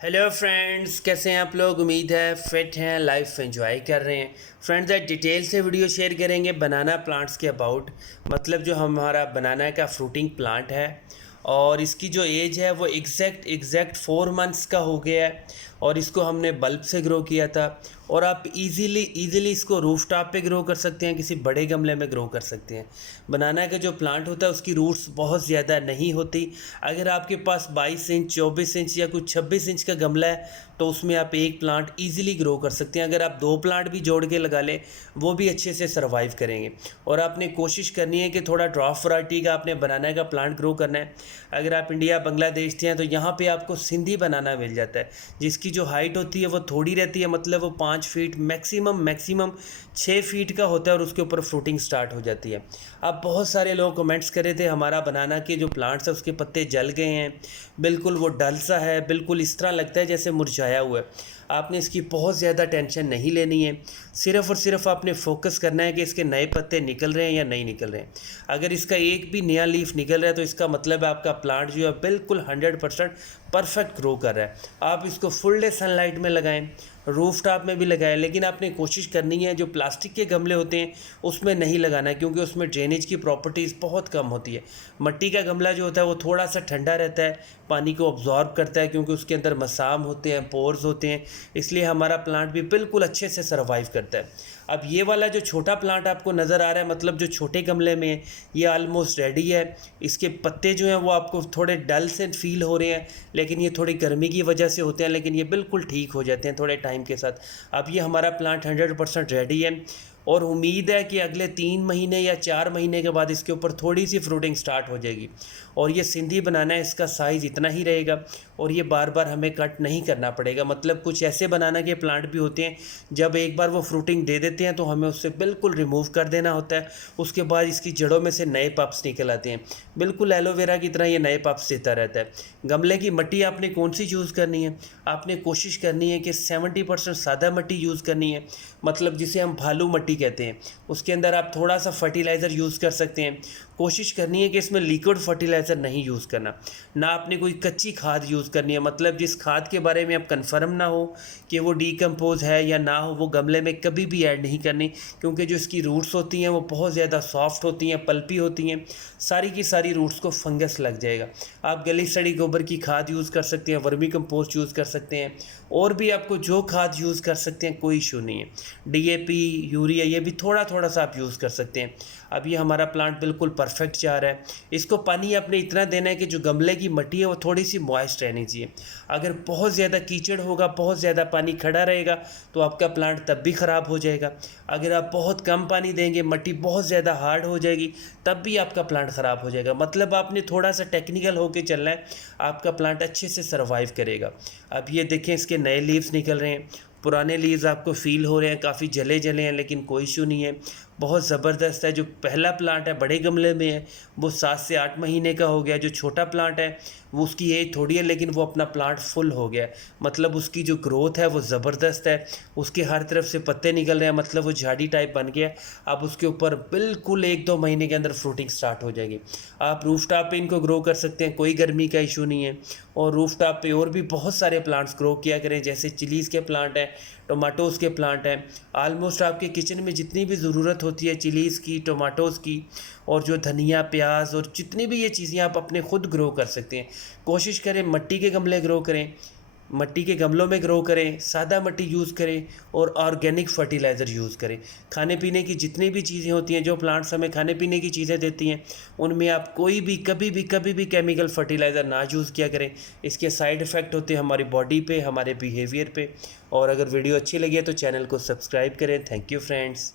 Hello friends, कैसे हैं आप लोग। उम्मीद है फिट हैं, लाइफ एंजॉय कर रहे हैं। फ्रेंड्स, आज डिटेल से वीडियो शेयर करेंगे बनाना प्लांट्स के अबाउट। मतलब जो हमारा बनाना का फ्रूटिंग प्लांट है और इसकी जो एज है वो एग्जैक्ट 4 मंथ्स का हो गया है। और इसको हमने बल्ब से ग्रो किया था। और आप इजीली इसको रूफ टॉप पे ग्रो कर सकते हैं, किसी बड़े गमले में ग्रो कर सकते हैं। बनाना का जो प्लांट होता है उसकी रूट्स बहुत ज़्यादा नहीं होती। अगर आपके पास 22 इंच 24 इंच या कुछ 26 इंच का गमला है तो उसमें आप एक प्लांट इजीली ग्रो कर सकते हैं। अगर आप 2 प्लांट भी जोड़ के लगा लें वो भी अच्छे से सर्वाइव करेंगे। और आपने कोशिश करनी है कि थोड़ा ड्राफ्ट वैरायटी का आपने बनाना का प्लांट ग्रो करना है। अगर आप इंडिया बांग्लादेश से हैं तो यहाँ पे आपको सिंधी बनाना मिल जाता है, जिसकी जो हाइट होती है वो थोड़ी रहती है। मतलब वो 5 फीट मैक्सिमम 6 फीट का होता है और उसके ऊपर फ्रूटिंग स्टार्ट हो जाती है। अब बहुत सारे लोग कमेंट्स कर रहे थे हमारा बनाना के जो प्लांट्स है उसके पत्ते जल गए हैं, बिल्कुल वो डल सा है, बिल्कुल इस तरह लगता है जैसे मुरझाया हुआ है। आपने इसकी बहुत ज़्यादा टेंशन नहीं लेनी है। सिर्फ़ और सिर्फ आपने फोकस करना है कि इसके नए पत्ते निकल रहे हैं या नहीं निकल रहे हैं। अगर इसका एक भी नया लीफ निकल रहा है तो इसका मतलब है आपका प्लांट जो है बिल्कुल 100% परफेक्ट ग्रो कर रहा है। आप इसको फुल डे सनलाइट में लगाएं, रूफ टॉप में भी लगाएं, लेकिन आपने कोशिश करनी है जो प्लास्टिक के गमले होते हैं उसमें नहीं लगाना है, क्योंकि उसमें ड्रेनेज की प्रॉपर्टीज़ बहुत कम होती है। मिट्टी का गमला जो होता है वो थोड़ा सा ठंडा रहता है, पानी को ऑब्जॉर्ब करता है, क्योंकि उसके अंदर मसाम होते हैं, पोर्स होते हैं, इसलिए हमारा प्लांट भी बिल्कुल अच्छे से सर्वाइव करता है। अब ये वाला जो छोटा प्लांट आपको नज़र आ रहा है, मतलब जो छोटे गमले में है, ये ऑलमोस्ट रेडी है। इसके पत्ते जो हैं वो आपको थोड़े डल से फील हो रहे हैं, लेकिन ये थोड़ी गर्मी की वजह से होते हैं, लेकिन ये बिल्कुल ठीक हो जाते हैं थोड़े टाइम के साथ। अब ये हमारा प्लांट 100% रेडी है और उम्मीद है कि अगले 3 महीने या 4 महीने के बाद इसके ऊपर थोड़ी सी फ्रूटिंग स्टार्ट हो जाएगी। और ये सिंधी बनाना है, इसका साइज़ इतना ही रहेगा और ये बार बार हमें कट नहीं करना पड़ेगा। मतलब कुछ ऐसे बनाना के प्लांट भी होते हैं जब एक बार वो फ्रूटिंग दे देते हैं तो हमें उससे बिल्कुल रिमूव कर देना होता है। उसके बाद इसकी जड़ों में से नए पप्स निकल आते हैं, बिल्कुल एलोवेरा की तरह ये नए पप्स देता रहता है। गमले की मिट्टी आपने कौन सी यूज़ करनी है, आपने कोशिश करनी है कि 70% सादा मिट्टी यूज़ करनी है, मतलब जिसे हम भालू मिट्टी कहते हैं। उसके अंदर आप थोड़ा सा फर्टिलाइज़र यूज़ कर सकते हैं। कोशिश करनी है कि इसमें लिक्विड फर्टिलाइज़र नहीं यूज़ करना, ना आपने कोई कच्ची खाद यूज़ करनी है। मतलब जिस खाद के बारे में आप कंफर्म ना हो कि वो डीकम्पोज है या ना हो, वो गमले में कभी भी ऐड नहीं करनी, क्योंकि जो इसकी रूट्स होती हैं वो बहुत ज़्यादा सॉफ्ट होती हैं, पल्पी होती हैं, सारी की सारी रूट्स को फंगस लग जाएगा। आप गली सड़ी गोबर की खाद यूज़ कर सकते हैं, वर्मी कंपोस्ट यूज़ कर सकते हैं, और भी आपको जो खाद यूज़ कर सकते हैं, कोई इशू नहीं है। डीएपी, यूरिया, ये भी थोड़ा थोड़ा सा आप यूज़ कर सकते हैं। अब ये हमारा प्लांट बिल्कुल परफेक्ट जा रहा है। इसको पानी आपने इतना देना है कि जो गमले की मिट्टी है वो थोड़ी सी मॉइस्ट रहनी चाहिए। अगर बहुत ज़्यादा कीचड़ होगा, बहुत ज़्यादा पानी खड़ा रहेगा तो आपका प्लांट तब भी ख़राब हो जाएगा। अगर आप बहुत कम पानी देंगे, मिट्टी बहुत ज़्यादा हार्ड हो जाएगी, तब भी आपका प्लांट ख़राब हो जाएगा। मतलब आपने थोड़ा सा टेक्निकल होकर चलना है, आपका प्लांट अच्छे से सर्वाइव करेगा। अब ये देखें, इसके नए लीव्स निकल रहे हैं, पुराने लीव्स आपको फील हो रहे हैं काफ़ी जले जले हैं, लेकिन कोई इशू नहीं है, बहुत ज़बरदस्त है। जो पहला प्लांट है बड़े गमले में है वो 7 से 8 महीने का हो गया। जो छोटा प्लांट है वो उसकी एज थोड़ी है, लेकिन वो अपना प्लांट फुल हो गया। मतलब उसकी जो ग्रोथ है वो ज़बरदस्त है, उसके हर तरफ से पत्ते निकल रहे हैं, मतलब वो झाड़ी टाइप बन गया। अब उसके ऊपर बिल्कुल 1-2 महीने के अंदर फ्रूटिंग स्टार्ट हो जाएगी। आप रूफ टॉप पे इनको ग्रो कर सकते हैं, कोई गर्मी का इशू नहीं है। और रूफ टॉप पे और भी बहुत सारे प्लांट्स ग्रो किया करें, जैसे चिलीज़ के प्लांट हैं, टोमाटोज़ के प्लांट हैं। आलमोस्ट आपके किचन में जितनी भी ज़रूरत होती है चिलीज़ की, टोमाटोज़ की, और जो धनिया, प्याज और जितनी भी ये चीज़ें आप अपने खुद ग्रो कर सकते हैं। कोशिश करें मिट्टी के गमले ग्रो करें, मिट्टी के गमलों में ग्रो करें, सादा मिट्टी यूज़ करें और ऑर्गेनिक फर्टिलाइज़र यूज़ करें। खाने पीने की जितनी भी चीज़ें होती हैं, जो प्लांट्स हमें खाने पीने की चीज़ें देती हैं, उनमें आप कोई भी कभी भी केमिकल फर्टिलाइज़र ना यूज़ किया करें। इसके साइड इफ़ेक्ट होते हैं हमारी बॉडी पे, हमारे बिहेवियर पे। और अगर वीडियो अच्छी लगी है तो चैनल को सब्सक्राइब करें। Thank you friends.